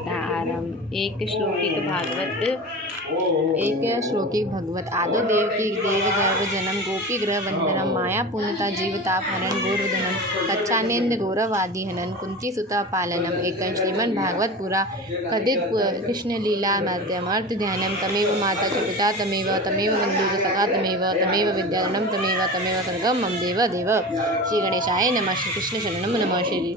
गीता आरंभ। एक श्लोकिक भगवत आदो देव की देव गर्भ जन्म गोपी ग्रह वंदनम माया पूर्णता जीवताप हरण गोवर्धनम कच्चानेन्द्र गौरवादि हनन कुंती सुता पालनम। एक श्रीमन भागवत पुरा कथित कृष्ण लीला माध्यमर्थ ध्यानम। तमेव माता च पिता तमेव बंधु च सखा तमेव विद्याधनम तमेव सर्गम मम देव देव। श्री गणेशाय नमः। श्री कृष्ण शरणम नमः। श्री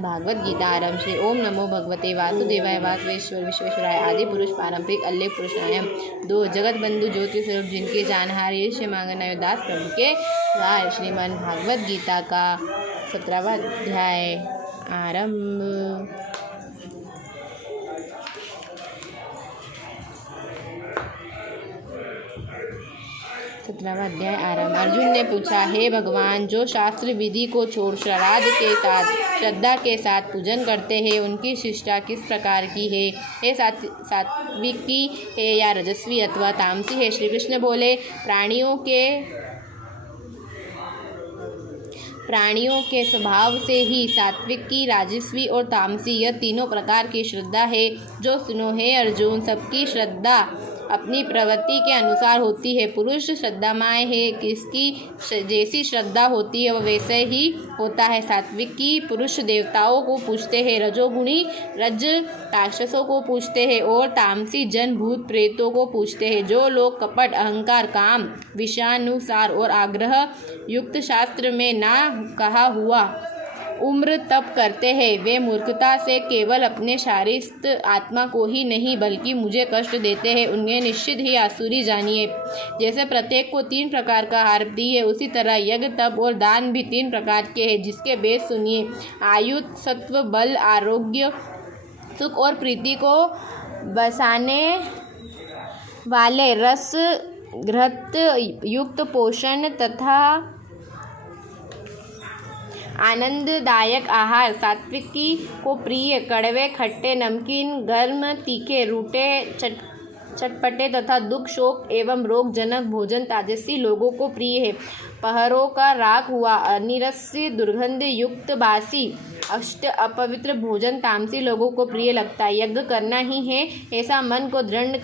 भागवत गीता आरंभ। श्री ओम नमो भगवते वासुदेवाय वासवेश्वर विश्वेश्वराय आदि पुरुष पारंपरिक अल्लेख पुरुषायम। 2 जगत बंधु ज्योति स्वरूप जिनके जानहार ईश्य मांगनाय दास प्रभु के राय। श्रीमन भागवत गीता का 17वां अध्याय आरंभ। अर्जुन ने पूछा, हे भगवान, जो शास्त्र विधि को छोड़ श्रद्धा के साथ पूजन करते हैं उनकी शिष्टा किस प्रकार की है? हे सात्विकी है या रजस्वी अथवा तामसी है? श्री कृष्ण बोले, प्राणियों के स्वभाव से ही सात्विकी, राजस्वी और तामसी यह तीनों प्रकार की श्रद्धा है। जो सुनो हे अर्जुन, सबकी श्रद्धा अपनी प्रवृत्ति के अनुसार होती है। पुरुष श्रद्धामय है, किसकी जैसी श्रद्धा होती है वह वैसे ही होता है। सात्विकी पुरुष देवताओं को पूजते हैं, रजोगुणी रज राक्षसों को पूजते हैं और तामसी जन भूत प्रेतों को पूजते हैं। जो लोग कपट, अहंकार, काम, विषयानुसार और आग्रह युक्त शास्त्र में ना कहा हुआ उम्र तप करते हैं, वे मूर्खता से केवल अपने शारीरिक आत्मा को ही नहीं बल्कि मुझे कष्ट देते हैं। उन्हें निश्चित ही आसुरी जानिए। जैसे प्रत्येक को 3 प्रकार का आहार प्रिय है, उसी तरह यज्ञ, तप और दान भी 3 प्रकार के हैं, जिसके भेद सुनिए। आयु, सत्व, बल, आरोग्य, सुख और प्रीति को बसाने वाले रस घृत युक्त पोषण तथा आनंददायक आहार। सात्विकी को प्रिय कड़वे, खट्टे, नमकीन, गर्म, तीखे, रूटे, चटपटे तथा दुख, शोक एवं रोगजनक भोजन ताजसी लोगों को प्रिय है। पहरों का राग हुआ अनिरस्य दुर्गंध युक्त बासी अष्ट अपवित्र भोजन तामसी लोगों को प्रिय लगता है। यज्ञ करना ही है ऐसा मन को दृढ़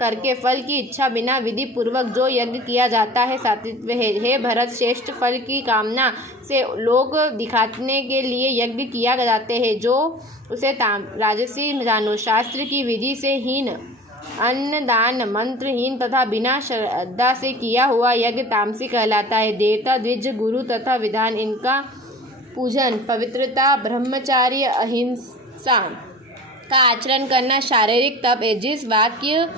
करके फल की इच्छा बिना विधि पूर्वक जो यज्ञ किया जाता है सात्विक है। हे भरत श्रेष्ठ, फल की कामना से लोग दिखाने के लिए यज्ञ किया जाते हैं, जो उसे राजसी जानो। शास्त्र की विधि से हीन, अन्न दान मंत्रहीन तथा बिना श्रद्धा से किया हुआ यज्ञ तामसी कहलाता है। देवता, द्विज, गुरु तथा विधान इनका पूजन, पवित्रता, ब्रह्मचार्य, अहिंसा का आचरण करना शारीरिक तप है। जिस वाक्य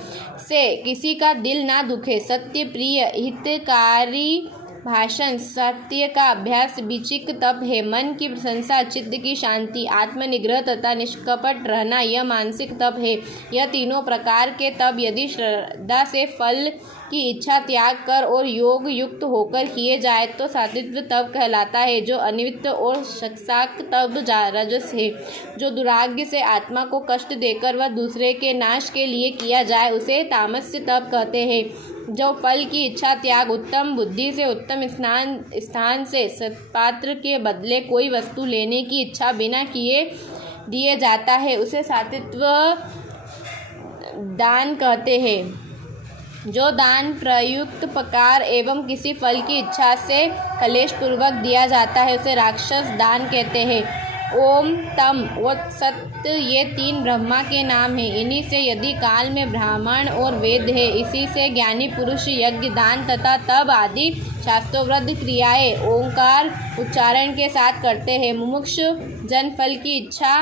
से किसी का दिल ना दुखे, सत्य प्रिय हितकारी भाषण, सत्य का अभ्यास बीचिक तप है। मन की प्रशंसा, चित्त की शांति, आत्मनिग्रह तथा निष्कपट रहना यह मानसिक तप है। यह तीनों प्रकार के तप यदि श्रद्धा से फल की इच्छा त्याग कर और योग युक्त होकर किए जाए तो सात्विक तप कहलाता है। जो अनिवित्त और शक्साक तप रजस है। जो दुराग्य से आत्मा को कष्ट देकर वह दूसरे के नाश के लिए किया जाए उसे तामस्य तप कहते हैं। जो फल की इच्छा त्याग उत्तम बुद्धि से, उत्तम स्थान से, सत्पात्र के बदले कोई वस्तु लेने की इच्छा बिना किए दिए जाता है उसे सात्विक दान कहते हैं। जो दान प्रयुक्त प्रकार एवं किसी फल की इच्छा से कलेश पूर्वक दिया जाता है उसे राक्षस दान कहते हैं। ओम, तम और सत्य ये 3 ब्रह्मा के नाम हैं। इन्हीं से यदि काल में ब्राह्मण और वेद है। इसी से ज्ञानी पुरुष यज्ञ, दान तथा तप आदि शास्त्रोक्त क्रियाएं ओंकार उच्चारण के साथ करते हैं। मुमुक्षु जन फल की इच्छा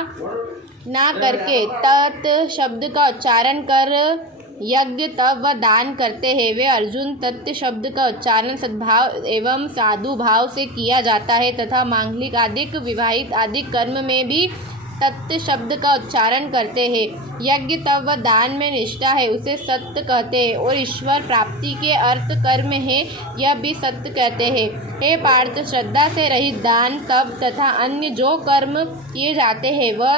ना करके तत् शब्द का उच्चारण कर यज्ञ, तप व दान करते हैं। वे अर्जुन, तत् शब्द का उच्चारण सद्भाव एवं साधु भाव से किया जाता है तथा मांगलिक आदिक, विवाहित आदिक कर्म में भी तत् शब्द का उच्चारण करते हैं। यज्ञ, तप व दान में निष्ठा है उसे सत्य कहते हैं और ईश्वर प्राप्ति के अर्थ कर्म है यह भी सत्य कहते हैं। हे पार्थ, श्रद्धा से रहित दान, तप तथा अन्य जो कर्म किए जाते हैं वह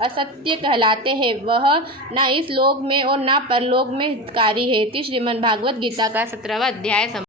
असत्य कहलाते हैं। वह न इस लोक में और न परलोक में हितकारी है। श्रीमद् भागवत गीता का 17वां अध्याय